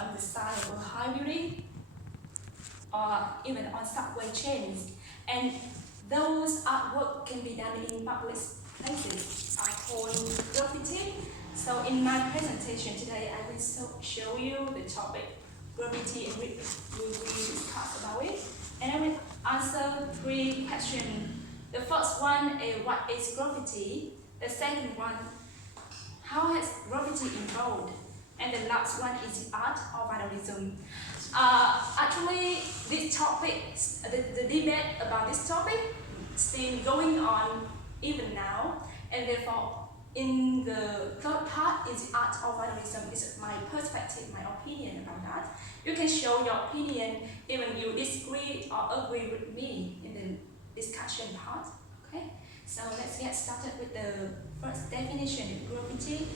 on the side of a high building or even on subway trains. And those artwork can be done in public places are called graffiti. So in my presentation today, I will show you the topic graffiti and we will discuss about it. And I will answer 3 questions. The first one is what is graffiti? The second one, how has graffiti evolved? And the last one is art or vandalism. Actually, this topic, the debate about this topic is still going on even now, and therefore in the third part is art or vandalism is my perspective, my opinion about that. You can show your opinion even you disagree or agree with me in the discussion part. Okay, so let's get started with the first definition of graffiti.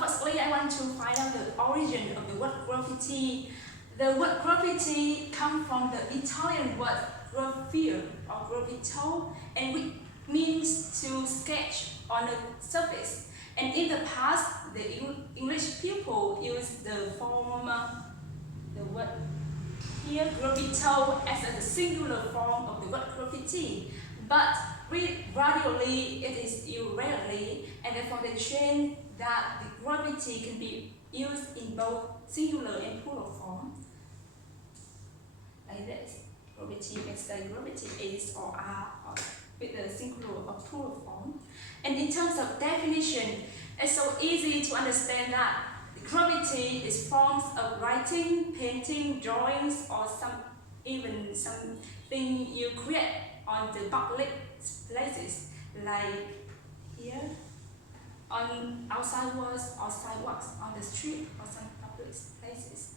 Firstly, I want to find out the origin of the word graffiti. The word graffiti comes from the Italian word graffio or graffito, and which means to sketch on a surface. And in the past, the English people used the form, the word here, graffito, as a singular form of the word graffiti. But gradually, it is used rarely, and therefore they change that the graffiti can be used in both singular and plural form. Like this, graffiti, let's say graffiti is or are or with the singular or plural form. And in terms of definition, it's so easy to understand that graffiti is forms of writing, painting, drawings, or even something you create on the public places, like here, on outside walls or sidewalks, on the street or some public places.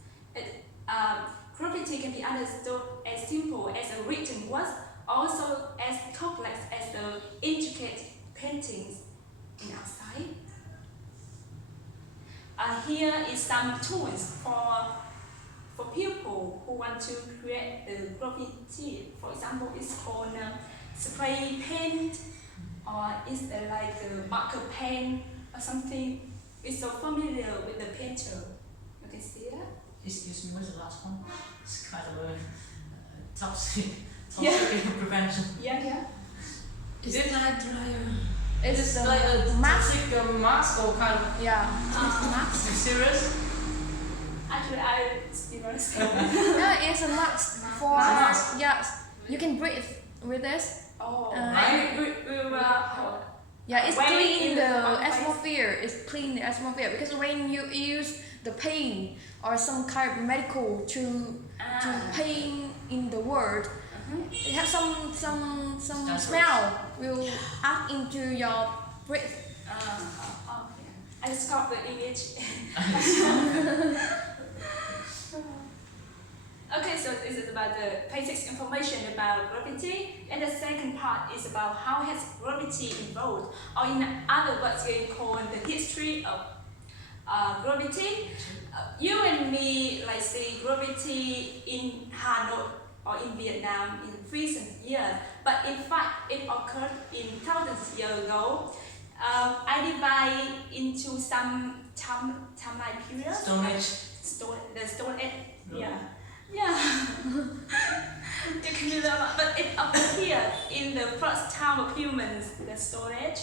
Graffiti can be understood as simple as a written word, also as complex as the intricate paintings in outside. Here is some tools for people who want to create the graffiti. For example, it's called spray paint, or it's like a marker pen or something. It's so familiar with the painter. You can see that? Excuse me, what's the last one? It's kind of a toxic prevention. Yeah. Is it like dryer? It's like a mask. toxic mask or kind of. Yeah. Mask? Are you serious? Actually, I still Yeah, it's a mask for mask. Yeah. You can breathe with this. Oh, Yeah, it's when clean in the the atmosphere. It's clean the atmosphere because when you use the paint or some kind of medical to paint in the world, it has some smell will add into your breath. I stop the image. Okay, so this is about the basic information about graffiti, and the second part is about how has graffiti evolved, or in other words, we call the history of graffiti. You and me like see graffiti in Hanoi or in Vietnam in recent years, but in fact it occurred in thousands of years ago. I divide into some time period. Stone Age. The Stone Age. No. Yeah. You can do that, but it appeared in the first time of humans, the Stone Age.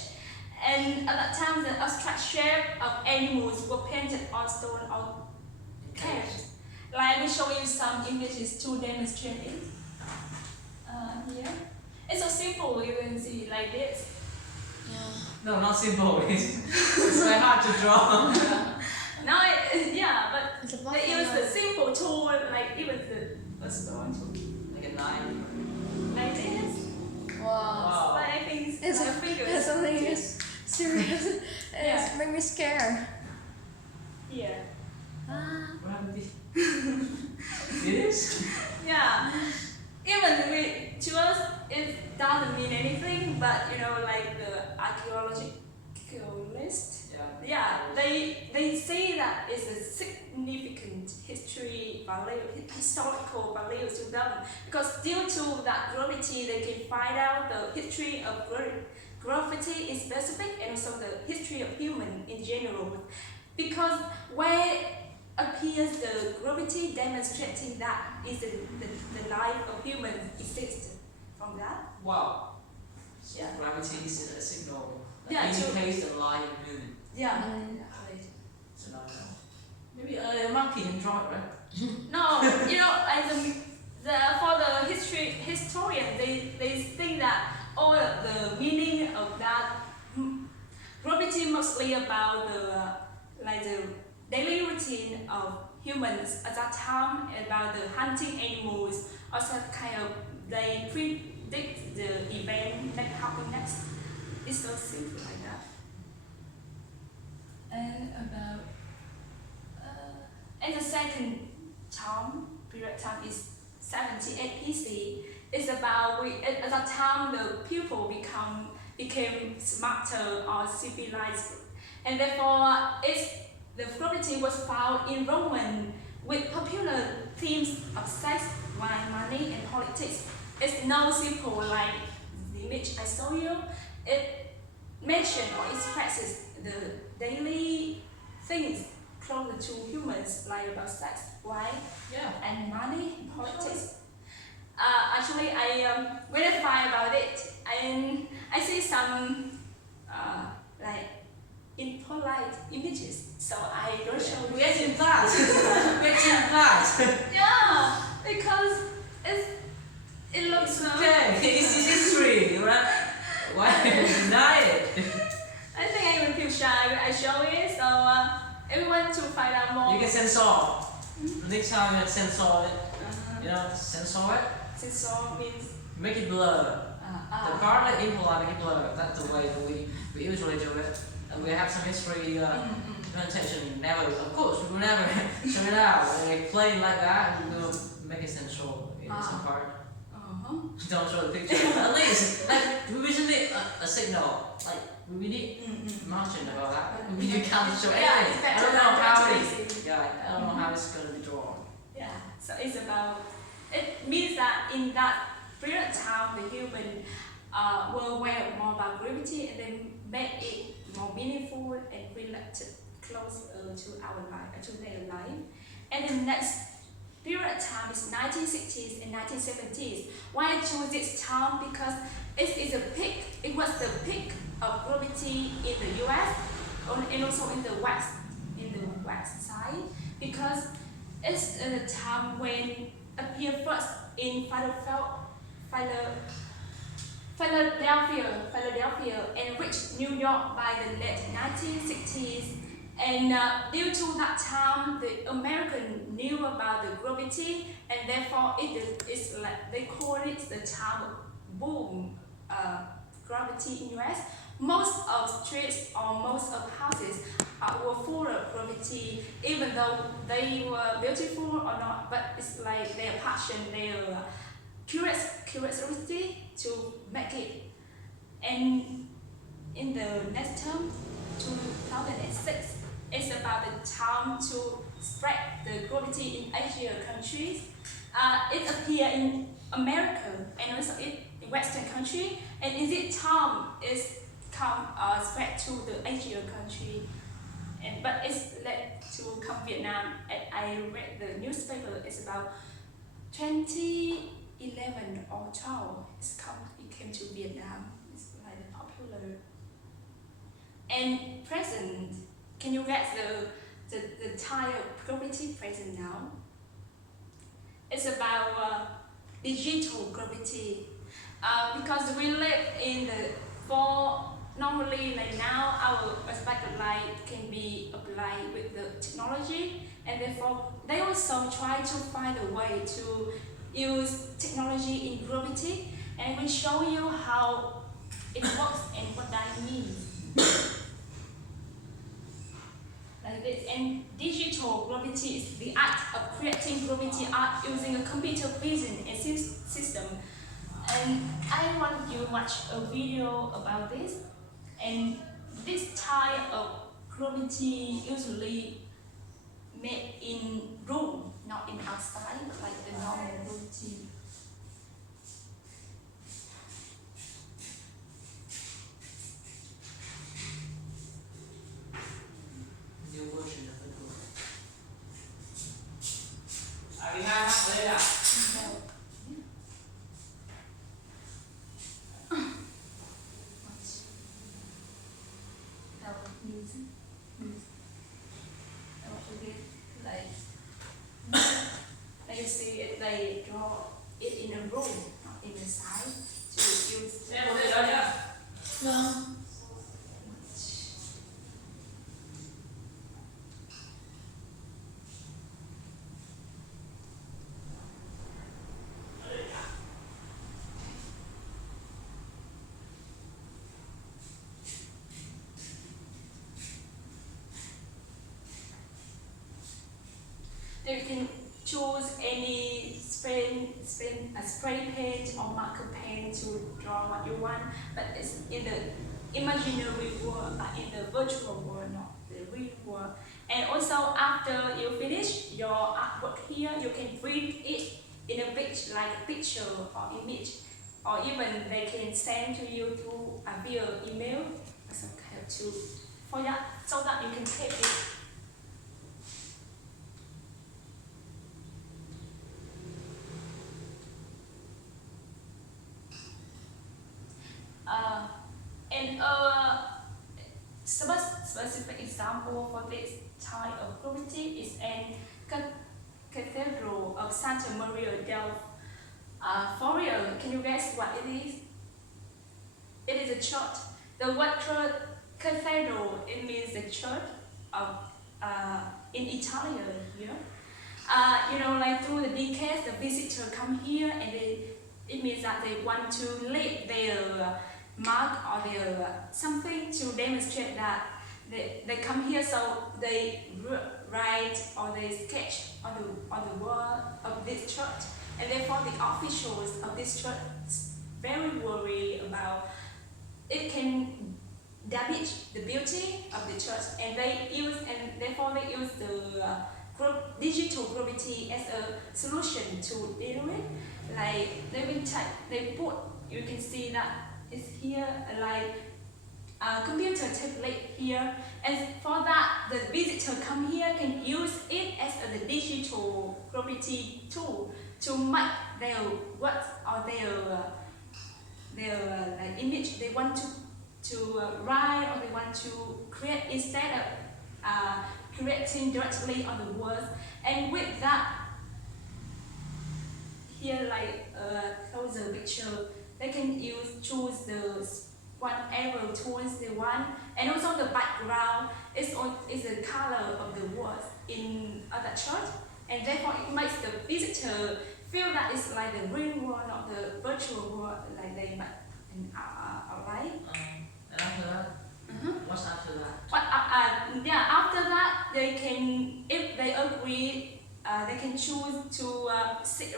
And at that time, the abstract shape of animals were painted on stone or caves. Like, I will show you some images to demonstrate it. Here. It's so simple, you can see like this. No, not simple. It's very hard to draw. Now, but they use the simple tool, like even the stone tool. Like a knife. Like this. Wow. But I think It's my fingers. It's something is serious. Yeah. It's make me scared. Yeah. What happened to this? It is? Yeah. Even to us, it doesn't mean anything, but like the archaeologists, they say that it's a significant historical value to them, because due to that graffiti, they can find out the history of graffiti in specific and also the history of human in general. because where appears the gravity demonstrating that is the life of humans exists from that. Wow. So Yeah. gravity is a signal that Yeah, so- indicates the life of human. Yeah. So now, maybe a monkey can draw it, right? No, you know, like for the historian, they think that all the meaning of that gravity mostly about the daily routine of humans at that time, about the hunting animals, also kind of they predict the event that happen next. It's so simple like that. And about and the second period time is 78 BC. It's about at that time the people became smarter or civilized, and therefore the gravity was found in Roman with popular themes of sex, wine, money, and politics. It's no simple like the image I saw you. It mentions or expresses the daily things closer to humans, like about sex, wine, Yeah. and money, and politics. Actually, when I find about it, I see some like impolite images, so I don't show you. We're getting that. We're getting that. Yeah, because it looks Okay, it's history, right? Why do you deny it? I think I will feel shy when I show it, so everyone to find out more. You can censor. Next time you censor it, you know, censor it, Censor means make it blur. The part that impolite, make it blur. That's the way that we usually do it. And we have some history presentation. Never, of course, we will never show it out. Like plain like that, we will make it sensual in some part. Don't show the picture. At least, like, we just need a signal. Like, we need margin about that. We can't show Yeah, anything. it's I better don't know than how better it. Yeah, I don't know how it's gonna be drawn. Yeah, so it's about, it means that in that period of time, the human were aware more about gravity and then made it more meaningful and related closer to our life, to their life. And the next period of time is 1960s and 1970s. Why I chose this time? Because it is a peak. It was the peak of gravity in the US and also in the west side, because it's a time when appeared first in Philadelphia and reached New York by the late 1960s. And due to that time, the American knew about the gravity, and therefore it's like they call it the time boom gravity in US. Most of streets or most of houses were full of gravity, even though they were beautiful or not. But it's like their passion, their curiosity to make it. And in the next term, 2006, it's about the time to spread the gravity in Asian countries. It appeared in America and also in Western country, and in this time it's spread to the Asian country. But it's led to come Vietnam. And I read the newspaper. It's about 2011 or 12. It came to Vietnam. It's like popular. And present. Can you get the type of gravity present now? It's about digital gravity. Because we live in normally like now our aspect of light can be applied with the technology, and therefore they also try to find a way to use technology in gravity, and we show you how it works and what that means. Like this. And digital gravity is the act of creating gravity art using a computer vision and system. And I want you to watch a video about this. And this type of gravity usually made in room, not in outside, like the normal gravity. New version. music. Okay, like you see it, they draw it in a room, not in the side, to use. You can choose any spray paint or marker pen to draw what you want, but it's in the imaginary world, in the virtual world, not the real world. And also after you finish your artwork here, you can print it in a picture, like a picture or image, or even they can send to you through a via email or some kind of tool for that, so that you can keep it. And a specific example for this type of graffiti is in Cathedral of Santa Maria del Forio. Can you guess what it is? It is a church. The word cathedral, it means the church of in Italy here. You know, like through the decades, the visitor come here and it means that they want to leave their mark or their something to demonstrate that they come here, so they write or they sketch on the wall of this church, and therefore the officials of this church very worried about it can damage the beauty of the church, and therefore they use the digital graffiti as a solution to deal with. Like they put, you can see that it's here like a computer template here, and for that the visitor come here can use it as the digital graffiti tool to make their words or their like image they want to write or they want to create, instead of creating directly on the words. And with that, here like closer picture, they can choose the whatever tools they want, and also the background is the color of the words in other church, and therefore it makes the visitor feel that it's like the real world, not the virtual world, like they make an outline. And after that, what's after that? After that, they can, if they agree, they can choose to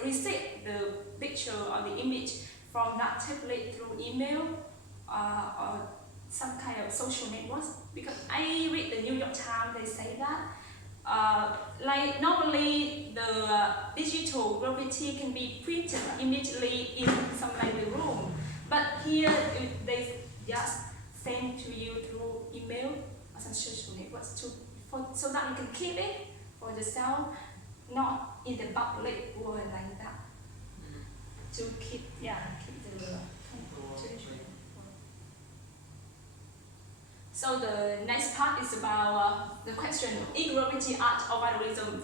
receive the picture or the image from that template through email or some kind of social networks. Because I read the New York Times, they say that like normally the digital graffiti can be printed immediately in some like the room, but here they just send to you through email or some social networks so that you can keep it for yourself, not in the public world like that. To keep the tradition. So the next part is about the question: graffiti art or vandalism.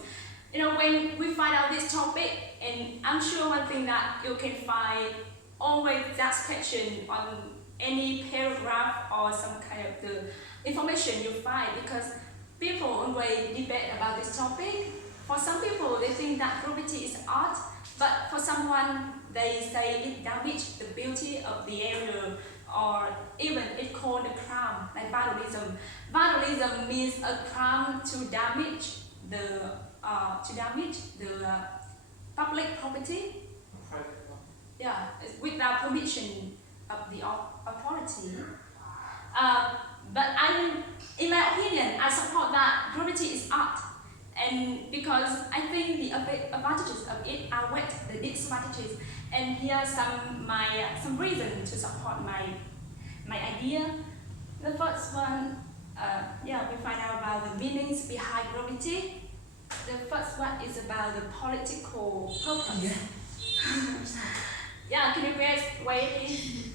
You know, when we find out this topic, and I'm sure one thing that you can find always that question on any paragraph or some kind of the information you find, because people always debate about this topic. For some people, they think that graffiti is art, but for someone, they say it damages the beauty of the area, or even it's called a crime, like vandalism. Vandalism means a crime to damage the public property. Yeah, without permission of the authority. But in my opinion, I support that graffiti is art. And because I think the advantages of it outweigh the disadvantages, and here's some reason to support my idea. The first one, we find out about the meanings behind graffiti. The first one is about the political purpose. Yeah, can you guess where it is?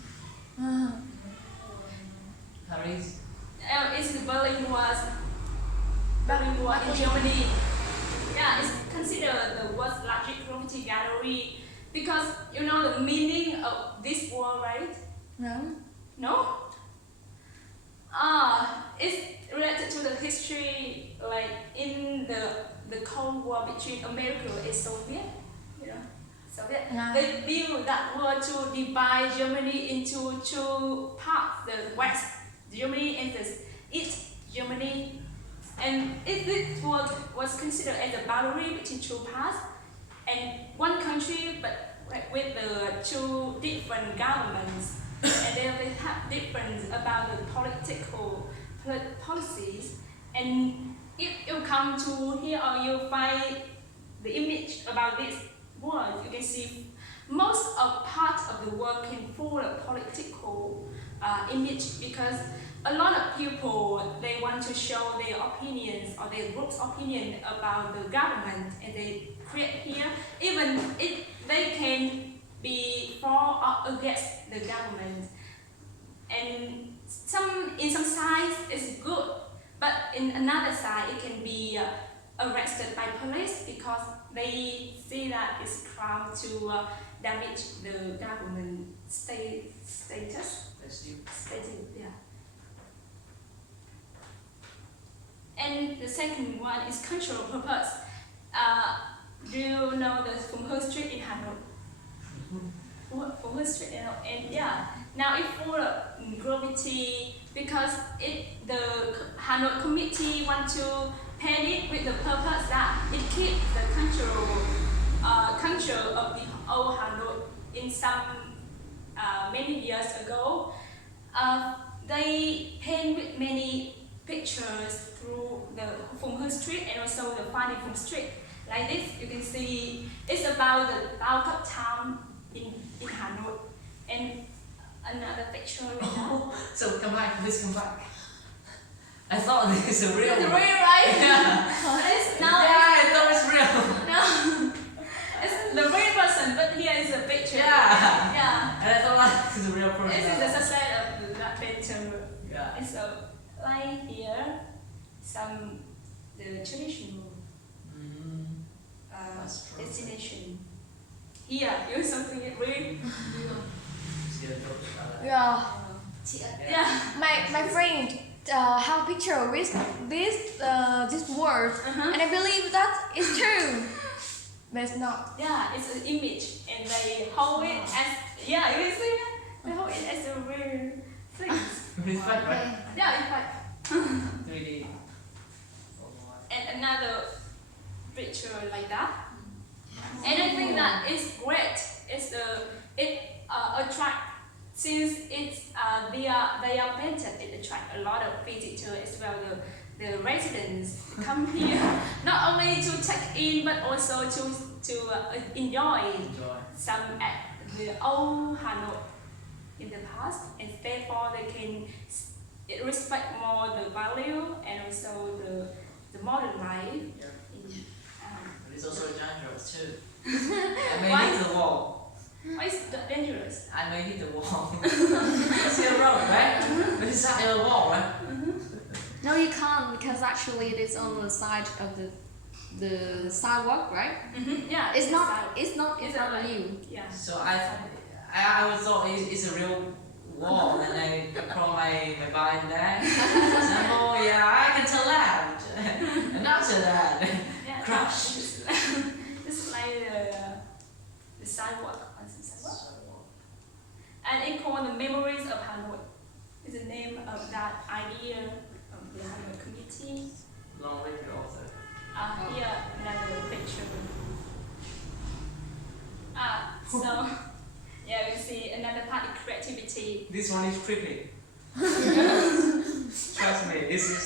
Paris. It's Berlin was in Germany. Yeah, it's considered the world's largest graffiti gallery because you know the meaning of this word, right? No. No? It's related to the history, like in the Cold War between America and Soviet. You know, Soviet. Yeah. They built that war to divide Germany into two parts: the West Germany and the East Germany. And this was considered as a boundary between two parts and one country, but with the two different governments. And they have difference about the political policies. And if you come to here or you find the image about this world, you can see most of part of the work can full of political image because a lot of people they want to show their opinions or their group's opinion about the government, and they create here even if they can be for or against the government. And in some sides it's good, but in another side it can be arrested by police because they see that it's crime to damage the government status. Yeah. And the second one is cultural purpose. Do you know the Thuys Street in Hanoi? Thuys Street, and yeah. Now it's full of graffiti because the Hanoi committee want to paint it with the purpose that it keeps the culture of the old Hanoi. In some many years ago, they paint with many pictures through the Thuys Street and also the Funny from Street. Like this, you can see it's about the Bao town in Hanoi. And another picture right now. So come back, please come back. I thought this is real. It's real, right? Yeah. It's now. Yeah, I thought it's real. No. It's the real person, but here is a picture. Yeah. Yeah. And I thought like it's a real person. This is the success of that picture. Yeah. And so, like here, the traditional destination. Here, you something real. Yeah. Yeah. My friend have a picture with this word, and I believe that is true, but it's not. Yeah, it's an image, and they hold it as you can see it. They hold it as a real thing. It's fun, right? Yeah, in fact. 3D. And another picture like that. And I think that is great. It attract, since it's they are painted. It attract a lot of visitors as well. The residents come here not only to check in but also to enjoy some at the old Hanoi in the past, and therefore they can respect more the value and also the modern life. Yeah. In, But it's also dangerous too. I may hit the wall. why is that dangerous? I may hit the wall. It's your road, right? But it's not your wall, right? No, you can't, because actually it is on the side of the sidewalk, right? Yeah. It's not like- you. Yeah. So I always thought it's a real wall, and I put my bike in there. So, oh yeah, I can tell that. And after that, Yeah. crash. It's like the sidewalk on some sidewalk. And it called the Memories of Hanoi. It's the name of that idea of the Hanoi community. Long way to author. Here, another picture. So, yeah, we see another part of creativity. This one is creepy. Trust me,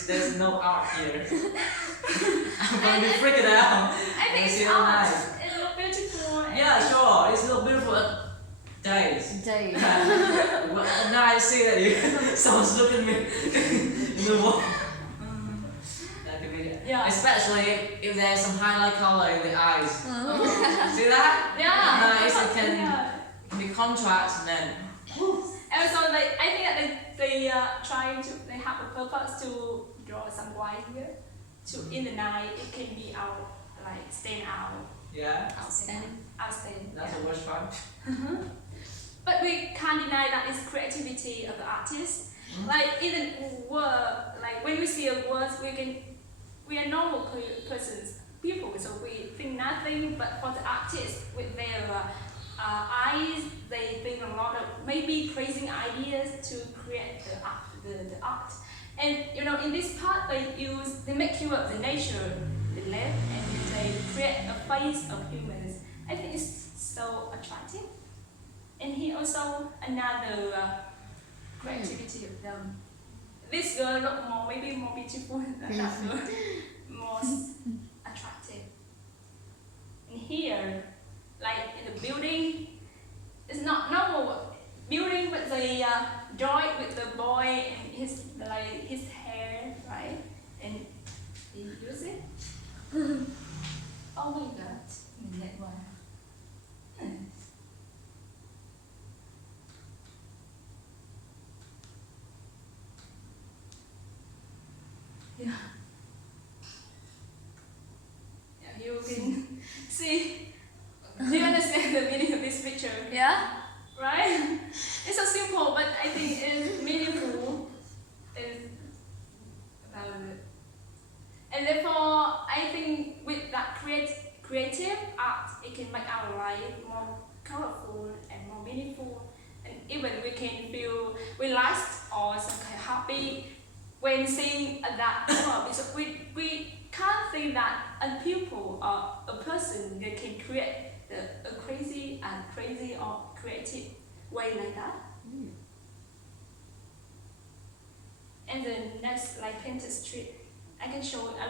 there's no art here. I'm going to freak it out. I think It's it's so art. nice. It looks beautiful. and- Yeah, sure, it's so beautiful days. Day. But now I see that someone's looking at me in the wall. That could be, Yeah. especially if there's some highlight color in the eyes. See that? Yeah. Nice, it can Yeah. be contrast and then And so I think that they have a purpose to draw some white here. In the night, it can be out, like stand out. Yeah. Outstanding. Outstanding. That's the worst part. But we can't deny that it's creativity of the artist. Like even word, like when we see a word, we are normal people, so we think nothing. But for the artist, with their eyes, they think a lot of maybe crazy ideas to create the art. And in this part, they make you up the nature, the left, and they create a face of humans. I think it's so attractive. And here also another creativity of them. This girl look maybe more beautiful than that girl, more attractive. And here, like in the building, it's not normal building, but they draw it with the boy and his hair, right? And he use it. Oh my God, that one. Yeah. Yeah, you can see. Do you understand the meaning of this picture? Yeah. Right? It's so simple, but I think it's meaningful. It's about it. And therefore, I think with that creative art, it can make our life more colorful and more meaningful. And even we can feel relaxed or some kind of happy when seeing that work. Because we can't think that a pupil or a person that can create a crazy or creative way like that. And then next, like painted street, I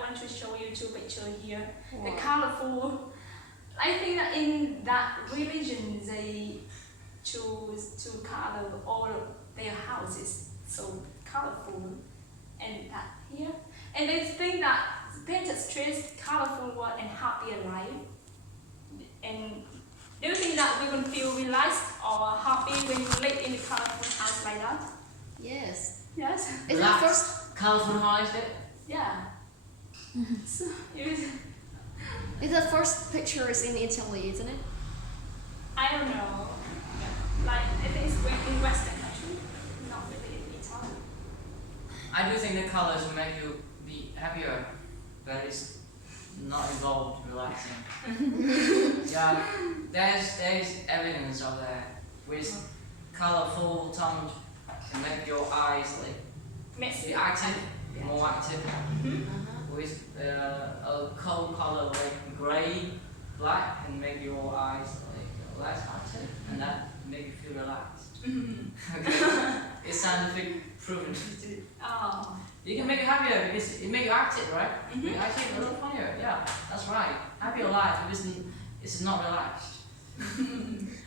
want to show you two pictures here. Wow. The colorful. I think that in that religion they choose to color all of their houses so colorful, and that here. And they think that painted streets, colorful world, and happier life. And do you think that we will feel relaxed or happy when we live in the colorful house like that? Yes. Yes? Is it the first? Colourful house, is it? Yeah. So, It's the first picture is in Italy, isn't it? I don't know. Like, I think it's in Western country, not really in Italy. I do think the colours will make you be happier, but it's not involved relaxing. Yeah, there's evidence of that. With colourful tones can make your eyes be active, more active. With a cold colour like grey, black can make your eyes less active, and that make you feel relaxed. Okay. It's scientific proven. Oh. You can make it happier because it makes you active, right? Make you active, a little funnier. Yeah, that's right. Happier life because it's not relaxed.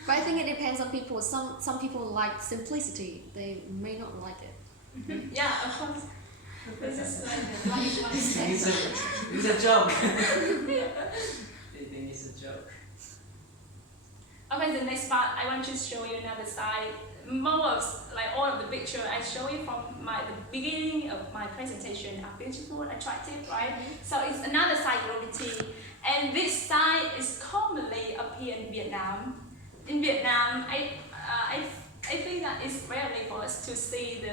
But I think it depends on people. Some people like simplicity. They may not like it. Yeah, of course. This is like the life. It's a joke. They think it's a joke. Okay, the next part, I want to show you another side. Most, like all of the picture I show you from the beginning of my presentation are beautiful, attractive, right? So it's another side graffiti, and this side is commonly appear in Vietnam. In Vietnam, I think that it's rarely for us to see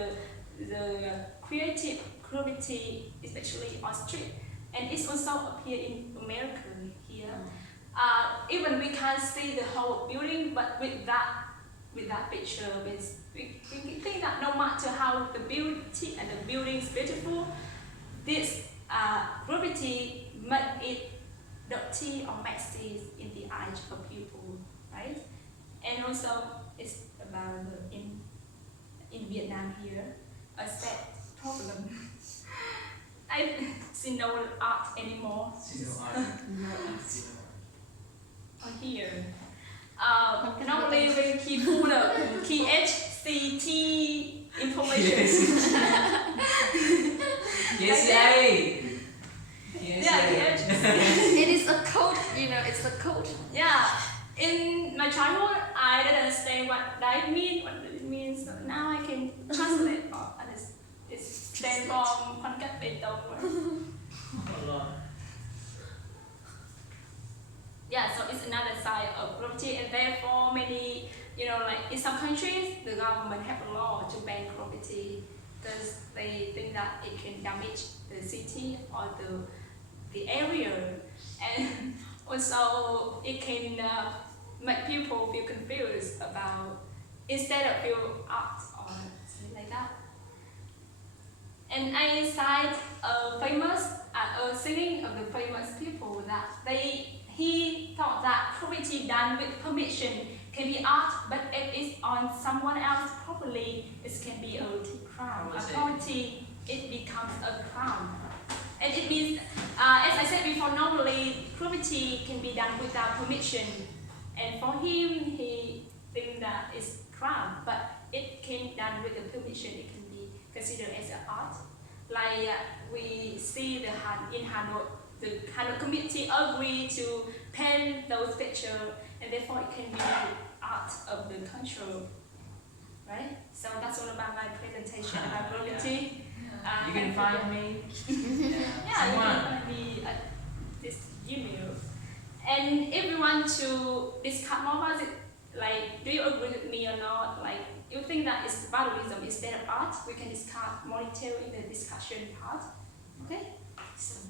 the creative graffiti, especially on street, and it's also appear in America here. Even we can't see the whole building, but with that picture, we think that no matter how the beauty and the building is beautiful, this graffiti make it dirty or messy in the eyes of people, right? And also, it's about in Vietnam here, a sad problem. I see no art anymore. See no art. Or here. Normally we keep full of KHCT information. Yeah, It is a code, it's the code. Yeah. In my childhood, I didn't understand what that mean. means. So now I can translate and it's stand from concept Yeah, so it's another side of graffiti, and therefore many, like in some countries, the government have a law to ban graffiti because they think that it can damage the city or the area, and also it can make people feel confused about instead of feel art or something like that. And I cite a singing of the famous people that he thought that graffiti done with permission can be art, but if it's on someone else properly, it can be a crime. A poverty, it becomes a crime. And it means, as I said before, normally graffiti can be done without permission. And for him, he thinks that it's crime, but it can done with the permission. It can be considered as an art. Like we see in Hanoi, the Hanoi community agree to paint those pictures, and therefore it can be art of the culture, right? So that's all about my presentation about graffiti. You can find me. You can find me at this email. And if you want to discuss more about it, like, do you agree with me or not? Like, you think that it's vandalism instead of art? We can discuss more detail in the discussion part. Okay? So.